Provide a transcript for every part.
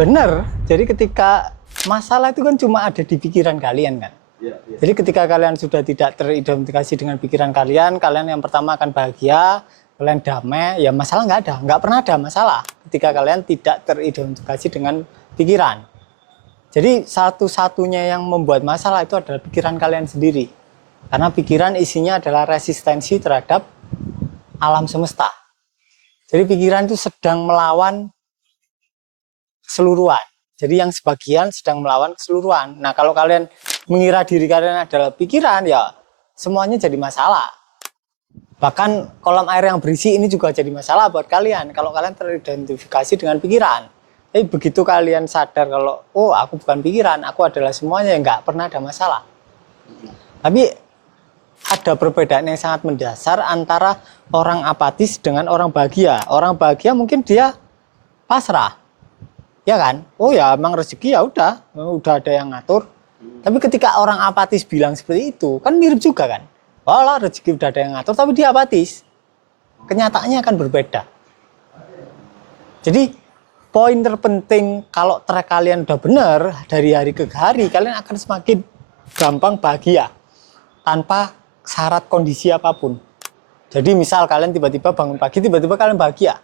Bener. Jadi ketika masalah itu kan cuma ada di pikiran kalian kan. Jadi ketika kalian sudah tidak teridentifikasi dengan pikiran kalian, kalian yang pertama akan bahagia, kalian damai, ya masalah nggak pernah ada masalah ketika kalian tidak teridentifikasi dengan pikiran. Jadi satu-satunya yang membuat masalah itu adalah pikiran kalian sendiri. Karena pikiran isinya adalah resistensi terhadap alam semesta. Jadi pikiran itu sedang melawan keseluruhan. Jadi yang sebagian sedang melawan keseluruhan. Nah, kalau kalian mengira diri kalian adalah pikiran, ya semuanya jadi masalah. Bahkan kolam air yang berisi ini juga jadi masalah buat kalian kalau kalian teridentifikasi dengan pikiran. Tapi begitu kalian sadar kalau, oh aku bukan pikiran, aku adalah semuanya, ya nggak pernah ada masalah. Tapi ada perbedaan yang sangat mendasar antara orang apatis dengan orang bahagia. Orang bahagia mungkin dia pasrah. Ya kan? Oh ya, emang rezeki ya udah ada yang ngatur. Tapi ketika orang apatis bilang seperti itu, kan mirip juga kan? Walah, rezeki udah ada yang ngatur, tapi dia apatis. Kenyataannya akan berbeda. Jadi, poin terpenting kalau track kalian udah benar, dari hari ke hari, kalian akan semakin gampang bahagia. Tanpa syarat kondisi apapun. Jadi misal kalian tiba-tiba bangun pagi, tiba-tiba kalian bahagia.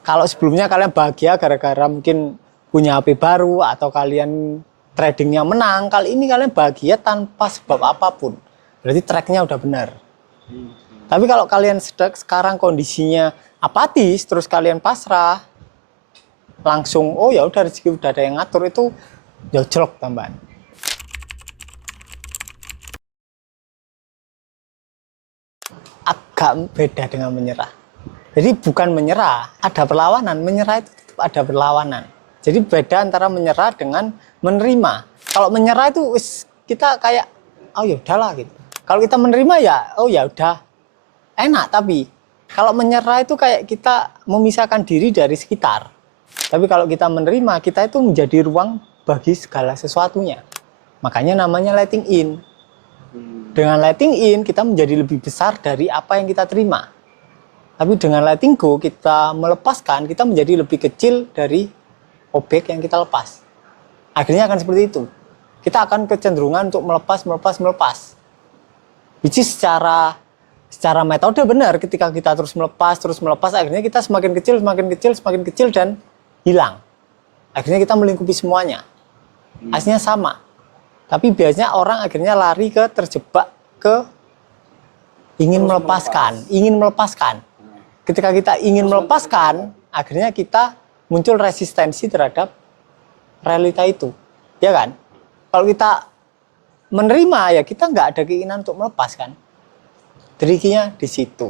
Kalau sebelumnya kalian bahagia gara-gara mungkin punya HP baru atau kalian tradingnya menang, kali ini kalian bahagia tanpa sebab apapun. Berarti tracknya udah benar. Tapi kalau kalian sekarang kondisinya apatis, terus kalian pasrah, langsung oh ya udah rezeki udah ada yang ngatur, itu jojlok tambahan. Agak beda dengan menyerah. Jadi bukan menyerah, ada perlawanan. Menyerah itu tetap ada perlawanan. Jadi beda antara menyerah dengan menerima. Kalau menyerah itu kita kayak oh ya udahlah gitu. Kalau kita menerima ya oh ya udah enak. Tapi kalau menyerah itu kayak kita memisahkan diri dari sekitar. Tapi kalau kita menerima, kita itu menjadi ruang bagi segala sesuatunya. Makanya namanya letting in. Dengan letting in, kita menjadi lebih besar dari apa yang kita terima. Tapi dengan letting go, kita melepaskan, kita menjadi lebih kecil dari objek yang kita lepas. Akhirnya akan seperti itu. Kita akan kecenderungan untuk melepas. Which is secara metode benar, ketika kita terus melepas, akhirnya kita semakin kecil, dan hilang. Akhirnya kita melingkupi semuanya. Aslinya sama. Tapi biasanya orang akhirnya lari ke terjebak ke ingin melepaskan. Ketika kita ingin melepaskan, akhirnya kita muncul resistensi terhadap realita itu. Ya kan? Kalau kita menerima, ya kita nggak ada keinginan untuk melepaskan. Trikinya di situ.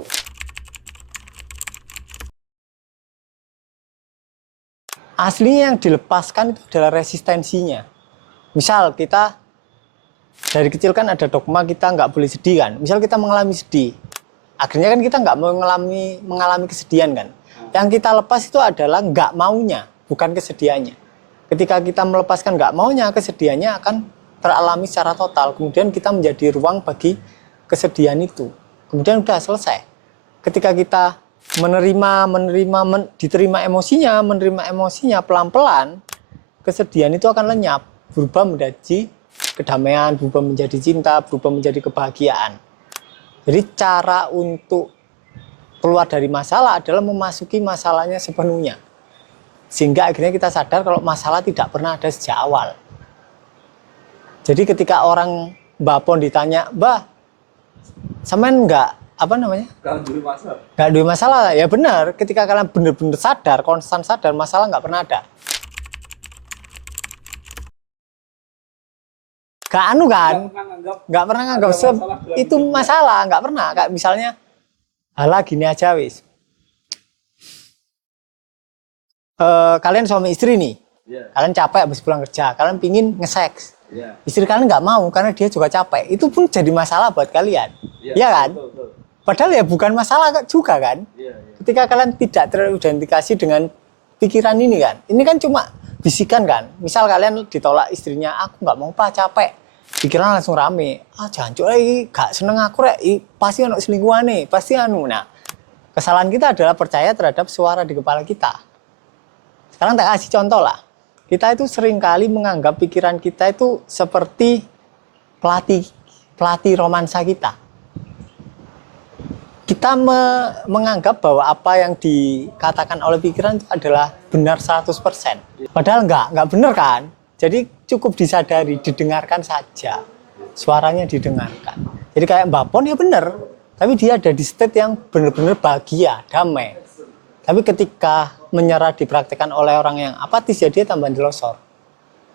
Aslinya yang dilepaskan itu adalah resistensinya. Misal kita dari kecil kan ada dogma kita nggak boleh sedih kan. Misal kita mengalami sedih, akhirnya kan kita nggak mengalami kesedihan kan. Yang kita lepas itu adalah nggak maunya, bukan kesedihannya. Ketika kita melepaskan nggak maunya, kesedihannya akan teralami secara total. Kemudian kita menjadi ruang bagi kesedihan itu. Kemudian udah selesai. Ketika kita menerima emosinya pelan-pelan, kesedihan itu akan lenyap, berubah menjadi kedamaian, berubah menjadi cinta, berubah menjadi kebahagiaan. Jadi cara untuk keluar dari masalah adalah memasuki masalahnya sepenuhnya. Sehingga akhirnya kita sadar kalau masalah tidak pernah ada sejak awal. Jadi ketika orang Mbak Pon ditanya, Mbak, sampean nggak duwe masalah? Ya benar, ketika kalian benar-benar sadar, konstan sadar, masalah nggak pernah ada. Nggak pernah nganggap itu masalah, nggak pernah. Kayak misalnya, halah gini aja wis. Kalian suami istri nih, kalian capek habis pulang kerja, kalian pingin nge-seks. Istri kalian nggak mau karena dia juga capek. Itu pun jadi masalah buat kalian, ya kan? Betul. Padahal ya bukan masalah juga kan? Ketika kalian tidak teridentifikasi dengan pikiran ini kan, ini kan cuma bisikan kan. Misal kalian ditolak istrinya, aku nggak mau pak, capek. Pikiran langsung rame, jancuk lagi, gak seneng aku rek, pasti anak selingkuhan nih, pasti anu. Nah, kesalahan kita adalah percaya terhadap suara di kepala kita. Sekarang tak kasih contoh lah. Kita itu seringkali menganggap pikiran kita itu seperti pelatih romansa kita. Kita menganggap bahwa apa yang dikatakan oleh pikiran itu adalah benar 100%. Padahal enggak benar kan? Jadi cukup disadari, didengarkan saja. Suaranya didengarkan. Jadi kayak Mbak Pon ya benar, tapi dia ada di state yang benar-benar bahagia, damai. Tapi ketika menyerah dipraktikkan oleh orang yang apatis, ya dia tambah delosor.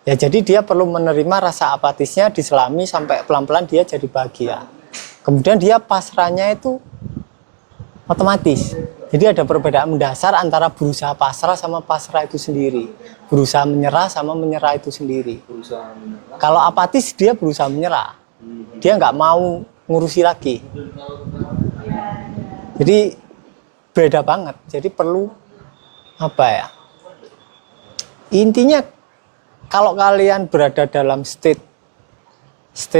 Ya jadi dia perlu menerima rasa apatisnya, diselami sampai pelan-pelan dia jadi bahagia. Kemudian dia pasrahnya itu otomatis. Jadi ada perbedaan mendasar antara berusaha pasrah sama pasrah itu sendiri. Berusaha menyerah sama menyerah itu sendiri. Kalau apatis dia berusaha menyerah. Dia nggak mau ngurusi lagi. Jadi beda banget. Jadi perlu apa ya? Intinya kalau kalian berada dalam state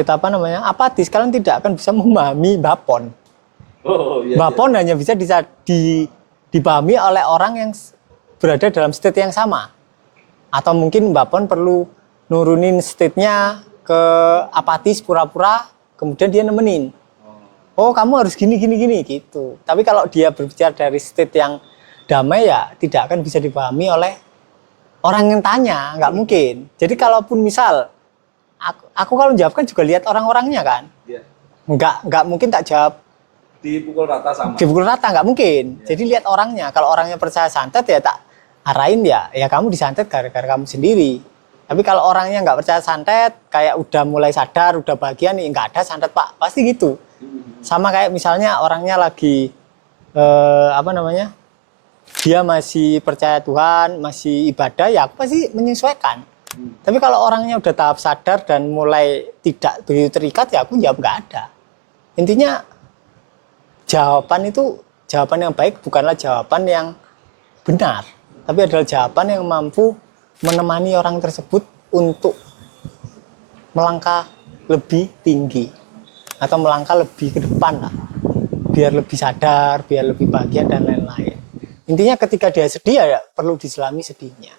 apa namanya? Apatis, kalian tidak akan bisa memahami Mbak Pon. Mbak Pon hanya bisa dipahami oleh orang yang berada dalam state yang sama. Atau mungkin Mbak Pon perlu nurunin state-nya ke apatis pura-pura, kemudian dia nemenin. Oh, kamu harus gini gitu. Tapi kalau dia berbicara dari state yang damai ya tidak akan bisa dipahami oleh orang yang tanya, nggak mungkin. Jadi kalaupun misal aku kalau menjawabkan juga lihat orang-orangnya kan. Nggak mungkin tak jawab dipukul rata sama. Dipukul rata nggak mungkin. Jadi lihat orangnya. Kalau orangnya percaya santet ya tak arahin ya kamu disantet gara-gara kamu sendiri. Tapi kalau orangnya nggak percaya santet, kayak udah mulai sadar, udah bahagia nih, nggak ada santet Pak, pasti gitu. Sama kayak misalnya orangnya lagi apa namanya, dia masih percaya Tuhan, masih ibadah, ya aku pasti menyesuaikan. Tapi kalau orangnya udah tahap sadar dan mulai tidak begitu terikat, ya aku jawab nggak ada. Intinya jawaban yang baik bukanlah jawaban yang benar, tapi adalah jawaban yang mampu menemani orang tersebut untuk melangkah lebih tinggi atau melangkah lebih ke depan lah, biar lebih sadar, biar lebih bahagia dan lain-lain. Intinya ketika dia sedih ya perlu diselami sedihnya.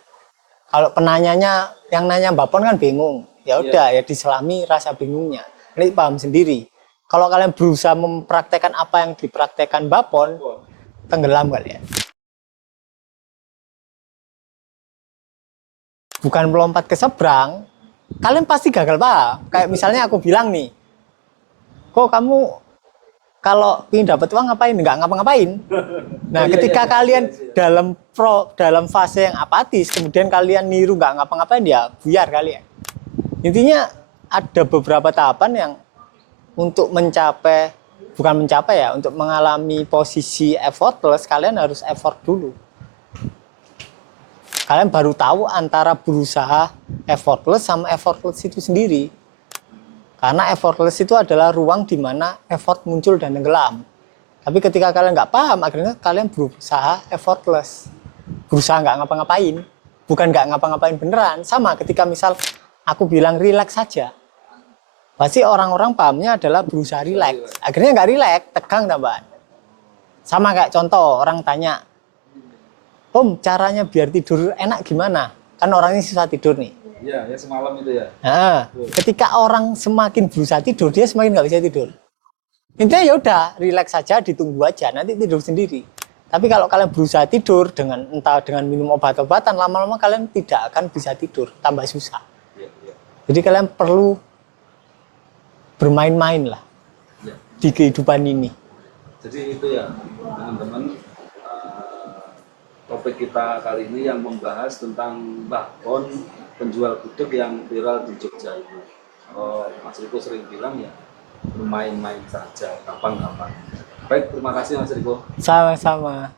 Kalau penanyanya yang nanya Mbak Pon kan bingung, ya udah ya diselami rasa bingungnya, nanti paham sendiri. Kalau kalian berusaha mempraktekkan apa yang dipraktekkan Mbak Pon, tenggelam kalian. Bukan melompat ke seberang, kalian pasti gagal paham. Kayak misalnya aku bilang nih, kok kamu kalau ingin dapat uang ngapain? Nggak ngapa-ngapain. Nah, ketika kalian dalam fase yang apatis, kemudian kalian niru nggak ngapa-ngapain, ya buyar kalian. Intinya ada beberapa tahapan yang untuk untuk mengalami posisi effortless, kalian harus effort dulu. Kalian baru tahu antara berusaha effortless sama effortless itu sendiri. Karena effortless itu adalah ruang di mana effort muncul dan tenggelam. Tapi ketika kalian nggak paham, akhirnya kalian berusaha effortless. Berusaha nggak ngapa-ngapain. Bukan nggak ngapa-ngapain beneran. Sama ketika misal aku bilang relax saja. Pasti orang-orang pahamnya adalah berusaha relax. Akhirnya nggak relax, tegang tambahan. Sama kayak contoh, orang tanya, Om, caranya biar tidur enak gimana? Kan orangnya susah tidur nih. Iya, ya semalam itu ya. Nah, ketika orang semakin berusaha tidur, dia semakin nggak bisa tidur. Intinya ya udah, relax saja, ditunggu aja, nanti tidur sendiri. Tapi kalau kalian berusaha tidur entah dengan minum obat-obatan, lama-lama kalian tidak akan bisa tidur, tambah susah. Jadi kalian perlu bermain-main lah di kehidupan ini. Jadi itu ya teman-teman, topik kita kali ini yang membahas tentang Mbah Pon, penjual gudeg yang viral di Jogja itu. Mas Riko sering bilang ya bermain-main saja, kapan-kapan. Baik, terima kasih Mas Riko. Sama-sama.